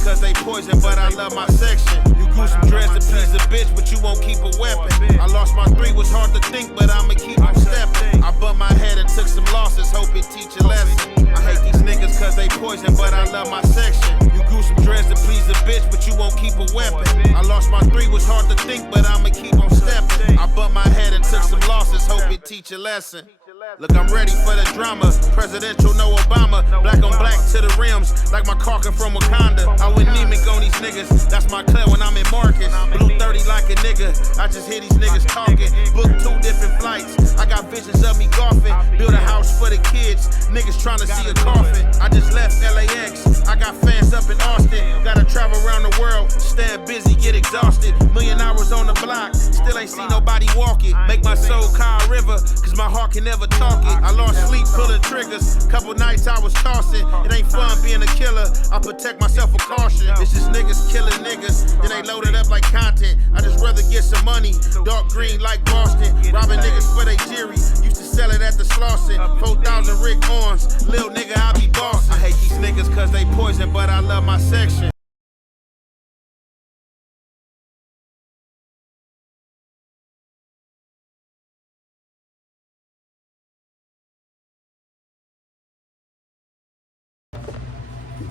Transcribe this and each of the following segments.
niggas cause they poison, but I love my section. You grew some dreads to please a bitch, but you won't keep a weapon. I lost my 3, was hard to think, but I'ma keep on stepping. I bumped my head and took some losses, hope it teach a lesson. I hate these niggas cause they poison, but I love my section. You grew some dreads to please a bitch, but you won't keep a weapon. I lost my 3, was hard to think, but I'ma keep on stepping. I bumped my head and took some losses, hope it teach a lesson. Look, I'm ready for the drama. Presidential, no Obama. Black on black to the rims, like my car come from Wakanda. I went anemic on these niggas. That's my club when I'm in Marcus. Blue 30 like a nigga. I just hear these niggas talking. Booked 2 different flights. I got visions of me golfing. Build a house for the kids. Niggas trying to see a coffin. I just left LAX. I got fans up in Austin. Gotta travel around the world. Staying busy, get exhausted. Million hours on the block. Still ain't see nobody walk it. Make my soul Kyle River, cause my heart can never talk it. I lost sleep pulling triggers. Couple nights I was tossing. It ain't fun being a killer. I protect myself with caution. It's just niggas killing niggas. Then they load it up like content. I just rather get some money. Dark green like Boston. Robbing niggas for they jury. Used to sell it at the Slauson. 4,000 Rick Owens. Lil nigga, I be bossing. I hate these niggas cause they poison, but I love my section.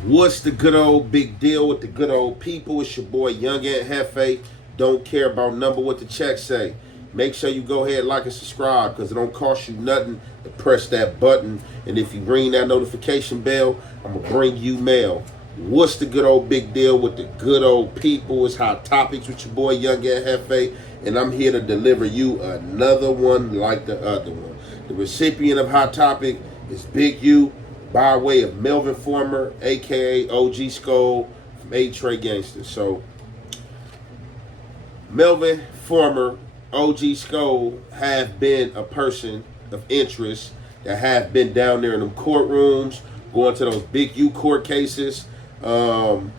What's the good old big deal with the good old people? It's your boy Young and Hefe. Don't care about number what the check say. Make sure you go ahead, like and subscribe, because it don't cost you nothing to press that button. And if you ring that notification bell, I'm going to bring you mail. What's the good old big deal with the good old people? It's Hot Topics with your boy Young and Hefe. And I'm here to deliver you another one like the other one. The recipient of Hot Topic is Big U, by way of Melvin Former, a.k.a. OG Skull from 83Gangsta. So, Melvin Former, OG Skull have been a person of interest that have been down there in them courtrooms, going to those Big U court cases, going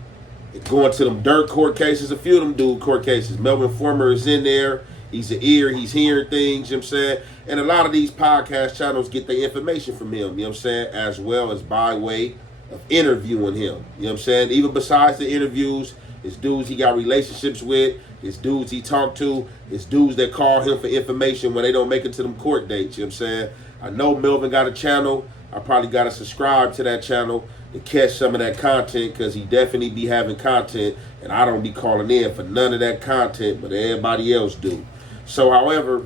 to them dirt court cases, a few of them dude court cases. Melvin Former is in there. He's an ear, he's hearing things, you know what I'm saying? And a lot of these podcast channels get their information from him, you know what I'm saying? As well as by way of interviewing him, you know what I'm saying? Even besides the interviews, it's dudes he got relationships with, it's dudes he talked to, it's dudes that call him for information when they don't make it to them court dates, you know what I'm saying? I know Melvin got a channel. I probably got to subscribe to that channel to catch some of that content, because he definitely be having content, and I don't be calling in for none of that content, but everybody else do. So, however,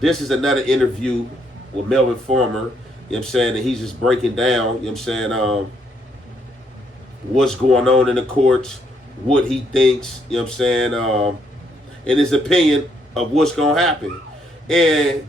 this is another interview with Melvin Former, you know what I'm saying, and he's just breaking down, you know what I'm saying, what's going on in the courts, what he thinks, you know what I'm saying, and his opinion of what's going to happen. And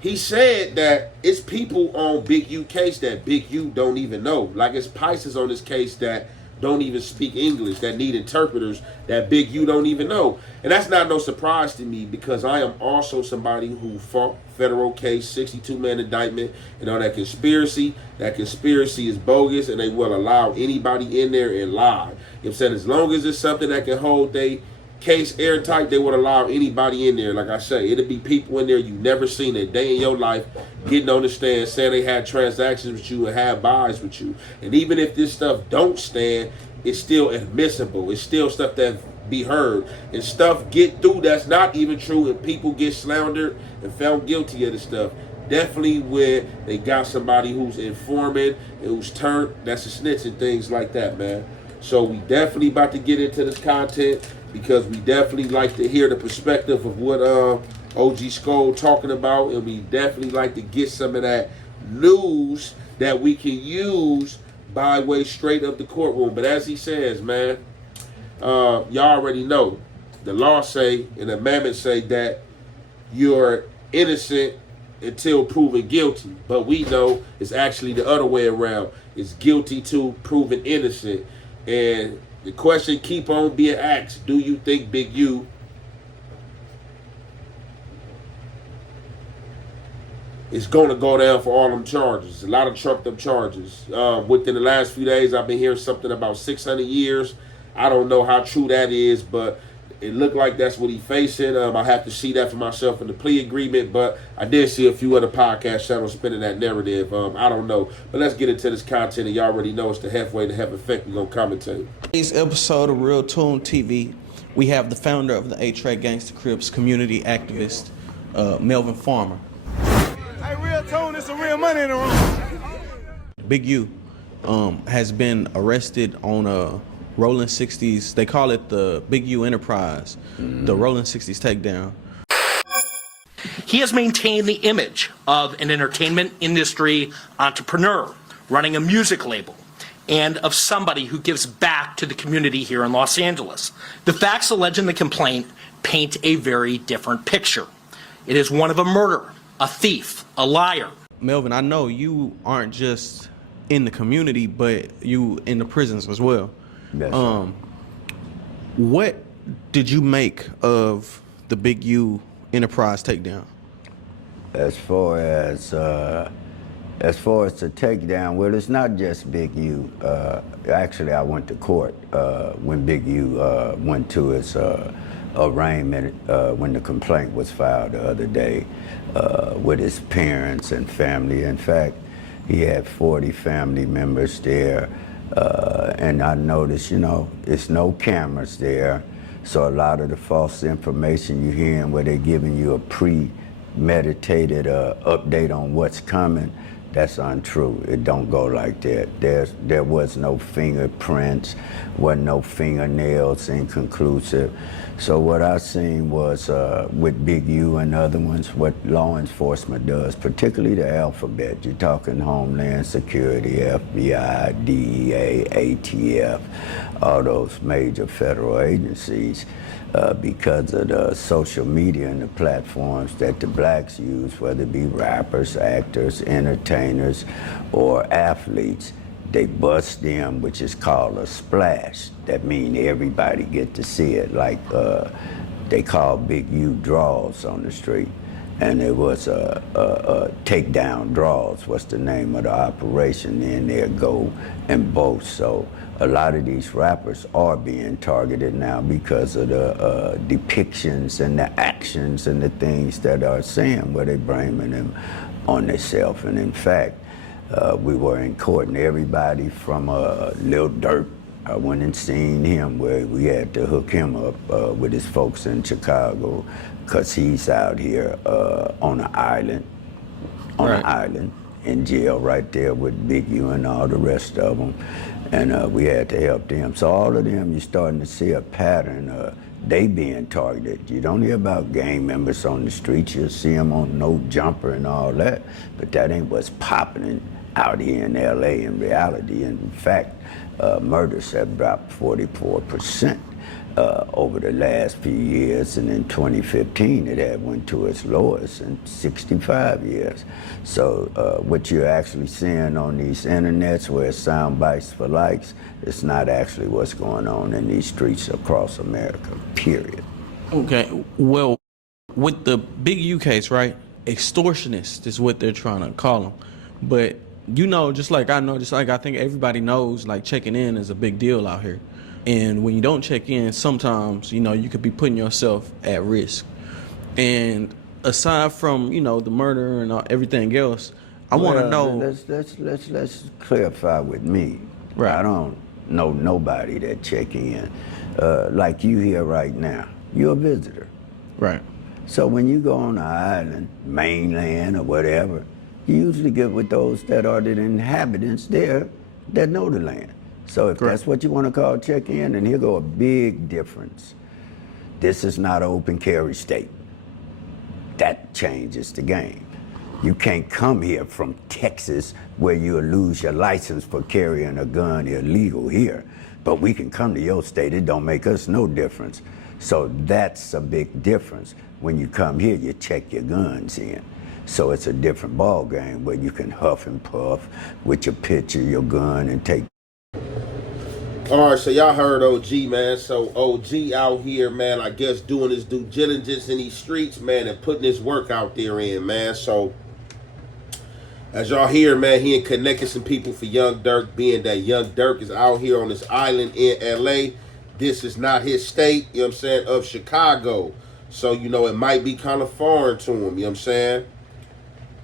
he said that it's people on Big U case that Big U don't even know. Like, it's Pisces on this case that don't even speak English, that need interpreters, that Big U don't even know. And that's not no surprise to me, because I am also somebody who fought federal case, 62-man indictment, and all that conspiracy. That conspiracy is bogus, and they will allow anybody in there and lie. You know what I'm saying? As long as it's something that can hold they case airtight, they would allow anybody in there. Like I say, it'll be people in there you never seen a day in your life getting on the stand saying they had transactions with you and had buys with you. And even if this stuff don't stand, it's still admissible. It's still stuff that be heard, and stuff get through that's not even true, and people get slandered and found guilty of this stuff. Definitely when they got somebody who's informing and who's turned, that's a snitch and things like that, man. So we definitely about to get into this content, because we definitely like to hear the perspective of what OG Skull talking about, and we definitely like to get some of that news that we can use by way straight of the courtroom. But as he says, man, y'all already know the law say and the amendment say that you're innocent until proven guilty. But we know it's actually the other way around. It's guilty to proven innocent. And the question keep on being asked, do you think Big U is going to go down for all them charges? A lot of trumped up charges. Within the last few days, I've been hearing something about 600 years. I don't know how true that is, but It looked like that's what he's facing. I have to see that for myself in the plea agreement, but I did see a few other podcast channels spinning that narrative. I don't know. But let's get into this content, and y'all already know it's the halfway to heaven effect. We're going to commentate. Today's episode of Real Tune TV, we have the founder of the 83Gangsta Crips community activist, Melvin Farmer. Hey, Real Tune, there's some real money in the room. Big U has been arrested on a Rolling 60s, they call it the Big U Enterprise, the Rolling 60s takedown. He has maintained the image of an entertainment industry entrepreneur running a music label and of somebody who gives back to the community here in Los Angeles. The facts alleged in the complaint paint a very different picture. It is one of a murderer, a thief, a liar. Melvin, I know you aren't just in the community, but you in the prisons as well. Yes, sir. What did you make of the Big U Enterprise takedown? As far as the takedown, well, it's not just Big U. Actually, I went to court when Big U went to his arraignment when the complaint was filed the other day with his parents and family. In fact, he had 40 family members there. And I noticed, it's no cameras there. So a lot of the false information you're hearing where they're giving you a premeditated update on what's coming, that's untrue. It don't go like that. There was no fingerprints, wasn't no fingernails inconclusive. So what I seen was with Big U and other ones, what law enforcement does, particularly the alphabet. You're talking Homeland Security, FBI, DEA, ATF, all those major federal agencies, because of the social media and the platforms that the blacks use, whether it be rappers, actors, entertainers, or athletes. They bust them, which is called a splash. That means everybody get to see it, like they call Big U draws on the street. And it was a takedown draws, what's the name of the operation, and they'll go and boast. So a lot of these rappers are being targeted now because of the depictions and the actions and the things that are saying where they blaming them on themselves. And in fact, we were in court, and everybody from Lil Durk, I went and seen him where we had to hook him up with his folks in Chicago, because he's out here on an island, in jail right there with Big U and all the rest of them. And we had to help them. So all of them, you're starting to see a pattern. They being targeted. You don't hear about gang members on the streets. You'll see them on No Jumper and all that, but that ain't what's popping out here in LA in reality. And in fact, murders have dropped 44% over the last few years, and in 2015 it had went to its lowest in 65 years. So what you're actually seeing on these internets where it's sound bites for likes, it's not actually what's going on in these streets across America, period. Okay, well, with the Big U case, right, extortionist is what they're trying to call them. But just like I know, just like I think everybody knows, like checking in is a big deal out here. And when you don't check in, sometimes, you could be putting yourself at risk. And aside from, the murder and everything else, I want to know. Let's clarify with me. Right. I don't know nobody that check in. Like you here right now, you're a visitor. Right. So when you go on an island, mainland or whatever, you usually get with those that are the inhabitants there that know the land. So if that's what you want to call check-in, then here go a big difference. This is not an open carry state. That changes the game. You can't come here from Texas where you'll lose your license for carrying a gun illegal here. But we can come to your state, it don't make us no difference. So that's a big difference. When you come here, you check your guns in. So it's a different ball game where you can huff and puff with your picture, your gun, and take. All right, so y'all heard OG, man. So OG out here, man, I guess doing his due diligence in these streets, man, and putting his work out there in, man. So as y'all hear, man, he ain't connected some people for Young Durk, being that Young Durk is out here on this island in LA this is not his state, you know what I'm saying, of Chicago. So, you know, it might be kind of foreign to him, you know what I'm saying,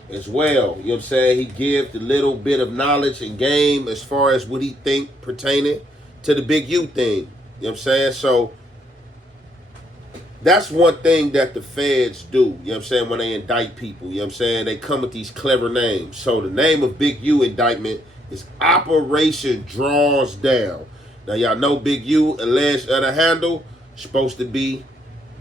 as well. You know what I'm saying? He gives a little bit of knowledge and game as far as what he think pertaining to the Big U thing. You know what I'm saying? So, that's one thing that the feds do, you know what I'm saying, when they indict people. You know what I'm saying? They come with these clever names. So, the name of Big U indictment is Operation Draws Down. Now, y'all know Big U, alleged other handle, supposed to be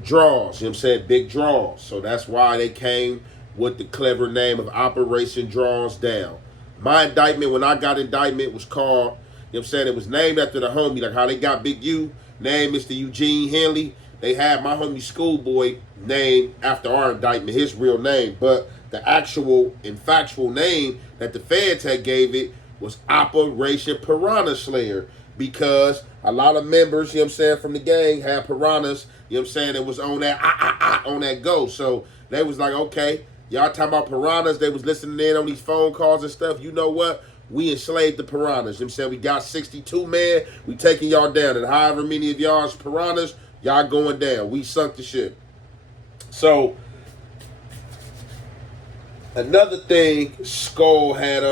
draws. You know what I'm saying? Big draws. So that's why they came with the clever name of Operation Draws Down. My indictment, when I got indictment, was called, you know what I'm saying, it was named after the homie, like how they got Big U, named Mr. Eugene Henley. They had my homie Schoolboy named after our indictment, his real name. But the actual and factual name that the feds had gave it was Operation Piranha Slayer, because a lot of members, you know what I'm saying, from the gang had piranhas, you know what I'm saying, it was on that on that go. So they was like, okay, y'all talking about piranhas, they was listening in on these phone calls and stuff. You know what? We enslaved the piranhas. You know what I'm saying? We got 62 men, we taking y'all down. And however many of y'all's piranhas, y'all going down. We sunk the ship. So another thing Skull had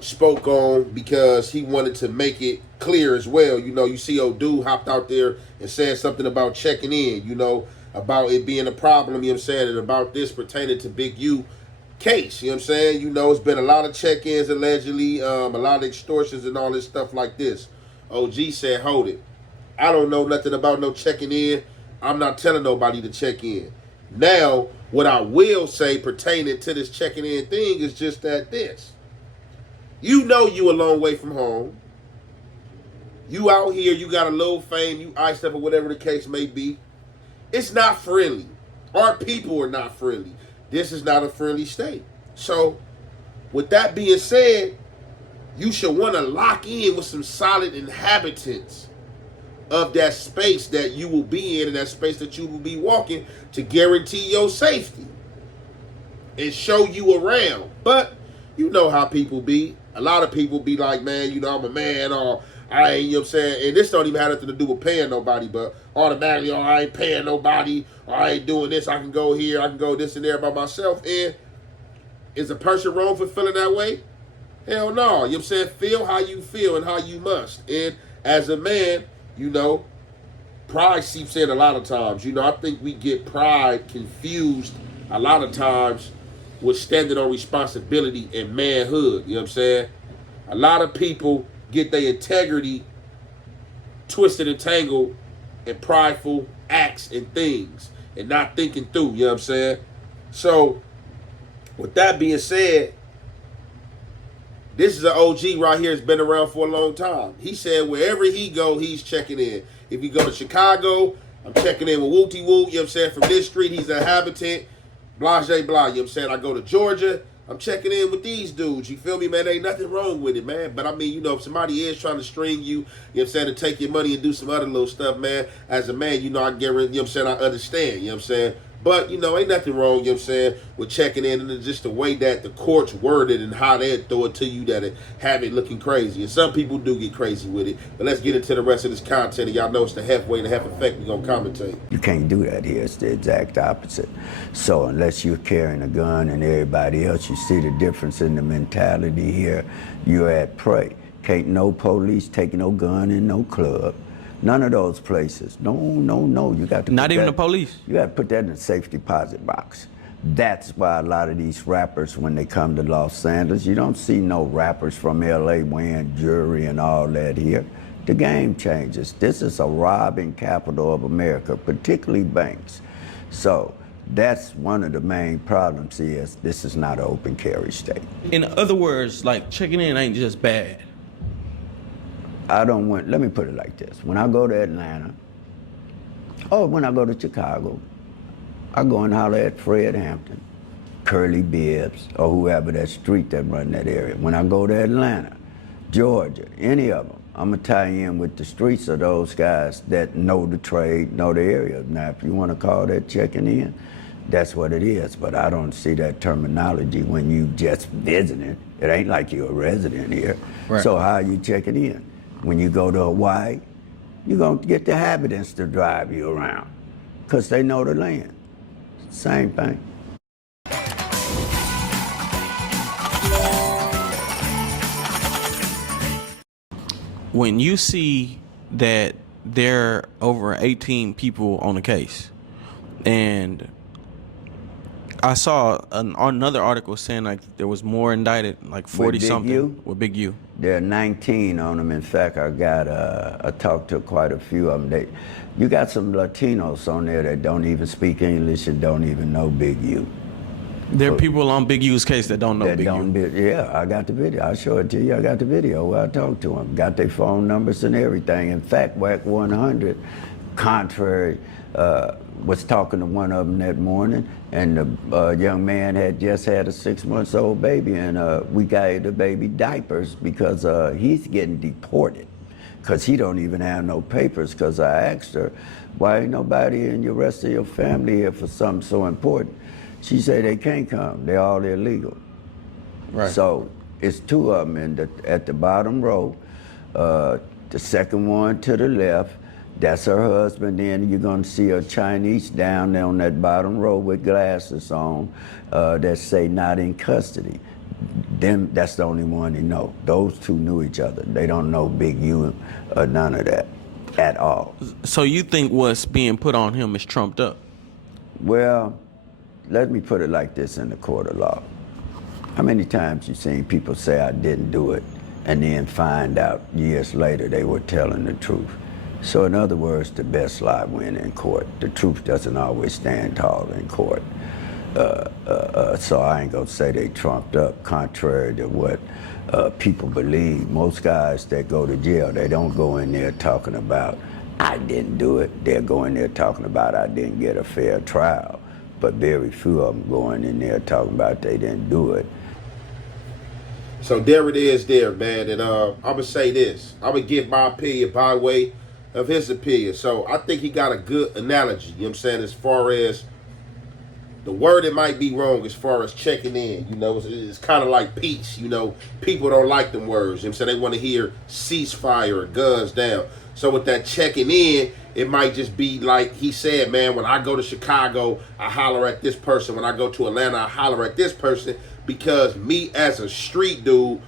spoke on, because he wanted to make it clear as well. You know, you see old dude hopped out there and said something about checking in, you know, about it being a problem, you know what I'm saying, and about this pertaining to Big U case, you know what I'm saying. You know, it's been a lot of check-ins allegedly, a lot of extortions and all this stuff like this. OG said, hold it. I don't know nothing about no checking in. I'm not telling nobody to check in. Now, what I will say pertaining to this checking in thing is just that this. You know you a long way from home. You out here, you got a little fame, you iced up or whatever the case may be. It's not friendly. Our people are not friendly. This is not a friendly state. So, with that being said, you should want to lock in with some solid inhabitants of that space that you will be in and that space that you will be walking to guarantee your safety and show you around. But you know how people be. A lot of people be like, man, you know, I'm a man, or I ain't, you know what I'm saying? And this don't even have nothing to do with paying nobody, but automatically, oh, I ain't paying nobody, or I ain't doing this, I can go here, I can go this and there by myself. And is a person wrong for feeling that way? Hell no. You know what I'm saying? Feel how you feel and how you must. And as a man, you know, pride seeps in a lot of times. You know, I think we get pride confused a lot of times with standing on responsibility and manhood. You know what I'm saying? A lot of people get their integrity twisted and tangled in prideful acts and things and not thinking through. You know what I'm saying? So, with that being said, this is an OG right here that's been around for a long time. He said wherever he go, he's checking in. If you go to Chicago, I'm checking in with Wooty Woo, you know what I'm saying, from this street, he's an inhabitant, blah, blah, blah, you know what I'm saying. I go to Georgia, I'm checking in with these dudes, you feel me, man? There ain't nothing wrong with it, man. But I mean, you know, if somebody is trying to string you, you know what I'm saying, to take your money and do some other little stuff, man, as a man, you know, I guarantee, you know what I'm saying, I understand, you know what I'm saying. But, you know, ain't nothing wrong, you know what I'm saying, with checking in, and just the way that the courts worded and how they throw it to you that it have it looking crazy. And some people do get crazy with it. But let's get into the rest of this content. And y'all know it's the halfway and the half effect we're going to commentate. You can't do that here. It's the exact opposite. So unless you're carrying a gun and everybody else, you see the difference in the mentality here, you're at prey. Can't no police take no gun in no club. None of those places. No. You got to Not even the police. You got to put that in a safe deposit box. That's why a lot of these rappers, when they come to Los Angeles, you don't see no rappers from LA wearing jewelry and all that here. The game changes. This is a robbing capital of America, particularly banks. So that's one of the main problems is this is not an open carry state. In other words, like, checking in ain't just bad. Let me put it like this. When I go to Atlanta, or when I go to Chicago, I go and holler at Fred Hampton, Curly Bibbs, or whoever that street that run that area. When I go to Atlanta, Georgia, any of them, I'm gonna tie in with the streets of those guys that know the trade, know the area. Now, if you wanna call that checking in, that's what it is, but I don't see that terminology when you just visiting. It ain't like you're a resident here. Right. So how are you checking in? When you go to Hawaii, you're going to get the habitants to drive you around because they know the land. Same thing. When you see that there are over 18 people on the case, and I saw another article saying like there was more indicted, like 40 something with Big U. There are 19 on them. In fact, I talked to quite a few of them. You got some Latinos on there that don't even speak English and don't even know Big U. There are people on Big U's case that don't know Big U. Yeah, I got the video. I'll show it to you. I got the video where I talked to them. Got their phone numbers and everything. In fact, WAC 100, contrary, was talking to one of them that morning, and the young man had just had a 6-month-old baby, and we gave the baby diapers because he's getting deported because he don't even have no papers. Because I asked her, why ain't nobody in your rest of your family here for something so important? She said they can't come. They're all illegal. Right. So it's 2 of them at the bottom row. The second one to the left, that's her husband. Then you're going to see a Chinese down there on that bottom row with glasses on that say not in custody. Them, that's the only one they know. Those 2 knew each other. They don't know Big U or none of that at all. So you think what's being put on him is trumped up? Well, let me put it like this in the court of law. How many times you seen people say I didn't do it and then find out years later they were telling the truth? So in other words, the best lie win in court. The truth doesn't always stand tall in court. So I ain't gonna say they trumped up, contrary to what people believe. Most guys that go to jail, they don't go in there talking about I didn't do it. They're going there talking about I didn't get a fair trial. But very few of them going in there talking about they didn't do it. So there it is there, man. And I'm going to say this. I'm going to give my opinion by way of his opinion. So I think he got a good analogy, you know what I'm saying, as far as the word it might be wrong as far as checking in. You know, it's kind of like peace. You know, people don't like them words. You know what I'm saying? They want to hear ceasefire or guns down. So with that checking in, it might just be like he said, man, when I go to Chicago, I holler at this person. When I go to Atlanta, I holler at this person. Because me as a street dude,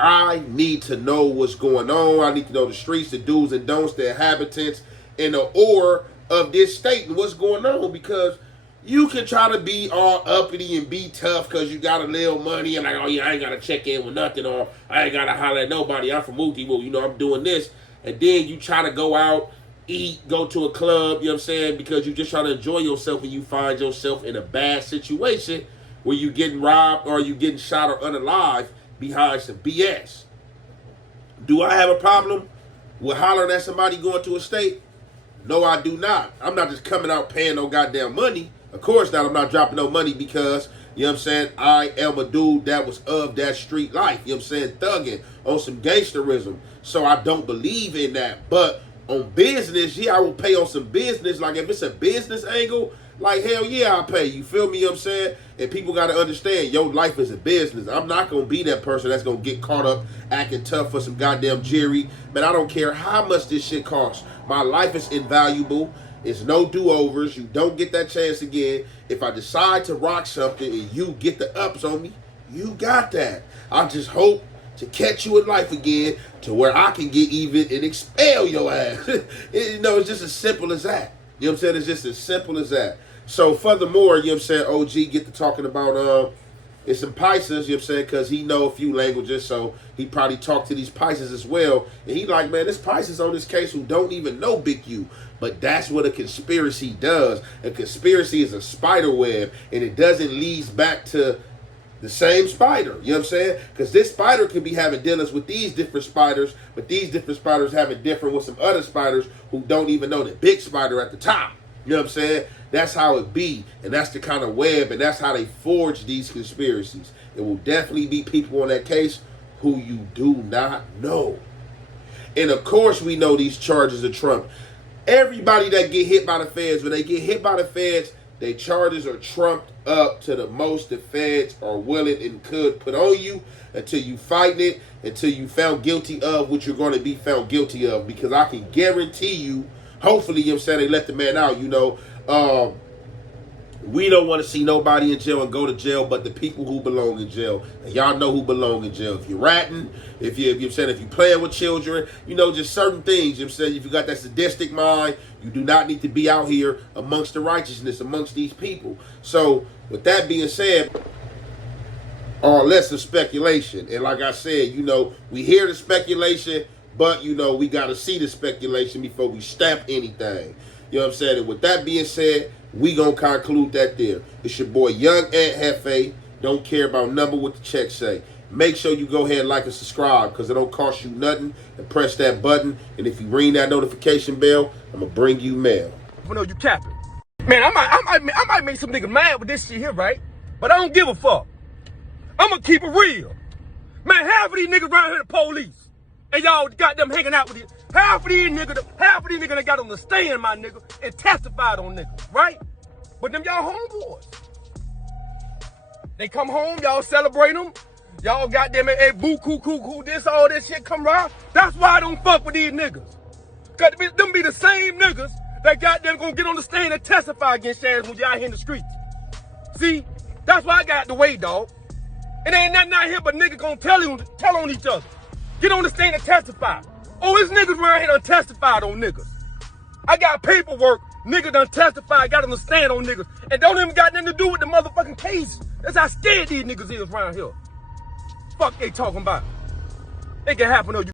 I need to know what's going on. I need to know the streets, the do's and don'ts, the inhabitants, and the aura of this state and what's going on. Because you can try to be all uppity and be tough because you got a little money and like, oh yeah, I ain't got to check in with nothing, or I ain't got to holler at nobody. I'm from Mookie, well, you know, I'm doing this. And then you try to go out, eat, go to a club, you know what I'm saying, because you just try to enjoy yourself and you find yourself in a bad situation where you getting robbed or you getting shot or unalive behind some BS. Do I have a problem with hollering at somebody going to a state? No, I do not. I'm not just coming out paying no goddamn money. Of course not. I'm not dropping no money because, you know what I'm saying, I am a dude that was of that street life, you know what I'm saying, thugging on some gangsterism. So I don't believe in that. But on business, yeah, I will pay on some business. Like if it's a business angle, like hell yeah, I'll pay. You feel me, you know what I'm saying? And people got to understand, your life is a business. I'm not going to be that person that's going to get caught up acting tough for some goddamn jerry. Man, I don't care how much this shit costs. My life is invaluable. It's no do-overs. You don't get that chance again. If I decide to rock something and you get the ups on me, you got that. I just hope to catch you in life again to where I can get even and expel your ass. You know, it's just as simple as that. You know what I'm saying? It's just as simple as that. So furthermore, you know what I'm saying, OG get to talking about it's some Pisces, you know what I'm saying, because he know a few languages, so he probably talked to these Pisces as well. And he like, man, this Pisces on this case who don't even know Big U. But that's what a conspiracy does. A conspiracy is a spider web, and it doesn't lead back to the same spider. You know what I'm saying? Because this spider could be having dealings with these different spiders, but these different spiders having different with some other spiders who don't even know the big spider at the top. You know what I'm saying? That's how it be, and that's the kind of web, and that's how they forge these conspiracies. It will definitely be people on that case who you do not know. And of course we know these charges of Trump. Everybody that get hit by the feds, when they get hit by the feds, They charges are trumped up to the most the feds are willing and could put on you until you fight it, until you found guilty of what you're going to be found guilty of. Because I can guarantee you, hopefully, you know what I'm saying, they let the man out, you know. We don't want to see nobody in jail and go to jail but the people who belong in jail. And y'all know who belong in jail. If you're ratting, if you're saying, if you're playing with children, you know, just certain things. You know what I'm saying, if you got that sadistic mind, you do not need to be out here amongst the righteousness, amongst these people. So, with that being said, less of speculation. And like I said, you know, we hear the speculation, but, you know, we got to see the speculation before we stamp anything. You know what I'm saying? And with that being said, we gonna conclude that there. It's your boy Young Ant Hefe. Don't care about number what the check say. Make sure you go ahead and like and subscribe because it don't cost you nothing. And press that button. And if you ring that notification bell, I'm gonna bring you mail. I know you capping. Man, I might make some niggas mad with this shit here, right? But I don't give a fuck. I'm gonna keep it real. Man, half of these niggas around here the police. And y'all got them hanging out with you. Half of these niggas that got on the stand, my nigga, and testified on niggas, right? But them y'all homeboys. They come home, y'all celebrate them. Y'all got them at boo, coo, this, all this shit come around. That's why I don't fuck with these niggas. Cause them be the same niggas that got them gonna get on the stand and testify against your ass when y'all here in the streets. See, that's why I got the way, dog. It ain't nothing out here but niggas gonna tell on each other. Get on the stand and testify. Oh, it's niggas around here done testified on niggas. I got paperwork, niggas done testified, got on the stand on niggas, and don't even got nothing to do with the motherfucking case. That's how scared these niggas is around here. Fuck they talking about. It can happen to you.